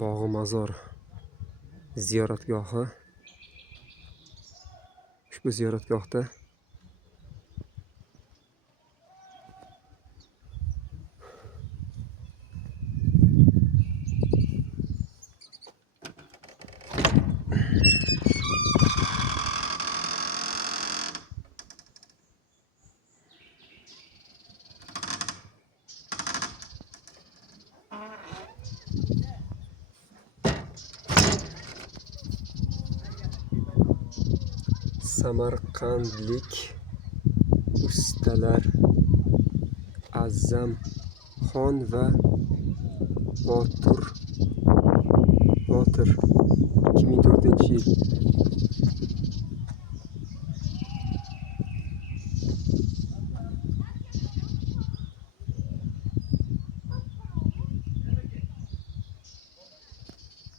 Bog'i Mazor ziyoratgohi. Ushbu ziyoratgohda samarqandlik ustalar A'zam Xon va Botir 2004-yil